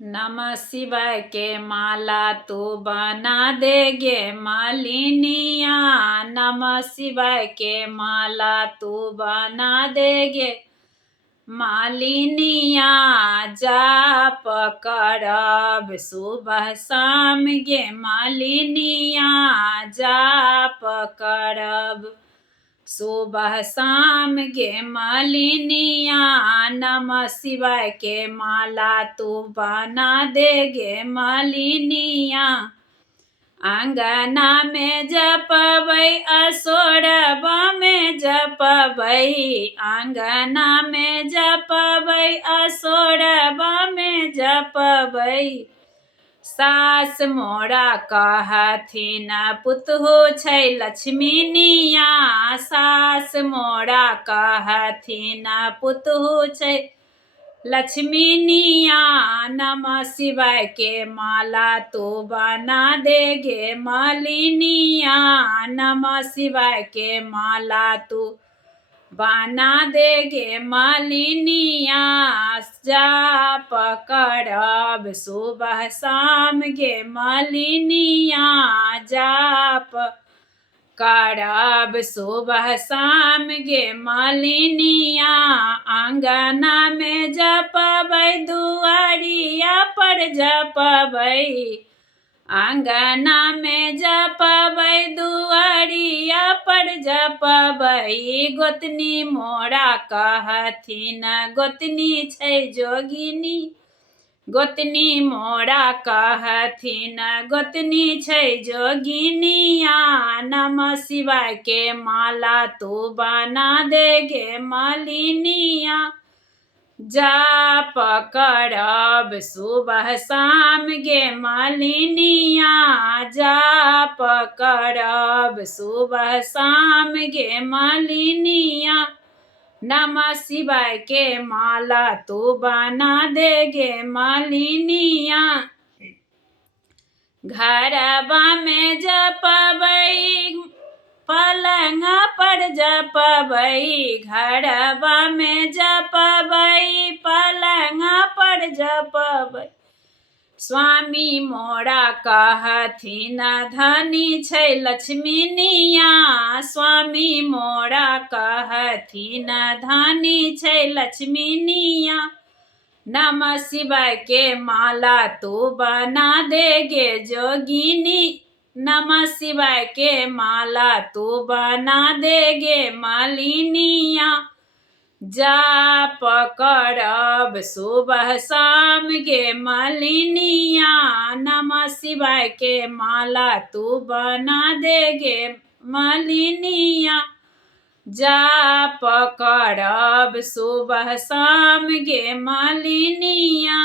नमः शिवाय के माला तू बना दे गे मालिनिया। नमः शिवाय के माला तू बना दे गे मालिनिया। जाप करब सुबह शाम गे मालिनिया। जाप करब सुबह शाम गे मालिनिया। नमः शिवाय के माला तू बना दे गे मालिनिया। अंगना में जपबै असोरबा में जपबै। अंगना में जपबै असोरबा में जपबै। सास मोरा कहथिन पुतहु छै लक्ष्मीनिया। सास मोरा कहथिन पुतहु छै लक्ष्मीनिया। नमः शिवाय के माला तू बना दे गे मालिनिया। नमः शिवाय के माला तू बना दे गे मालिनिया। जाप करब सुबह शाम गे मालिनिया। जाप करब सुबह शाम गे मालिनिया। अंगना में जपबै दुआरिया पर जपबै। अंगना में जपबै दुआरिया पर जपबै। गोतनी मोरा कहथिन गोतनी छै जोगिनी। गोतनी मोरा कहथिन गोतनी छै जोगिनिया। नमः शिवाय के माला तू बना दे गे मालिनिया। जाप करब सुबह शाम गे मालिनिया। जाप करब सुबह शाम गे मालिनिया। नमः शिवाय के माला तू बना दे गे मालिनिया। घरबा में जपबै पलंग पर जपबै। घरबा में जपबै पलंग पर जपबै। स्वामी मोरा कहथिन धनी छै लक्ष्मीनिया। स्वामी मोरा कहथिन धनी छै लक्ष्मीनिया। नमः शिवाय के माला तू बना दे गे जोगिनी। नमः शिवाय के माला तू बना दे गे मालिनिया। जाप करब सुबह शाम गे मालिनिया। नमः शिवाय के माला तू बना दे गे मालिनिया। जाप करब सुबह शाम गे मालिनिया।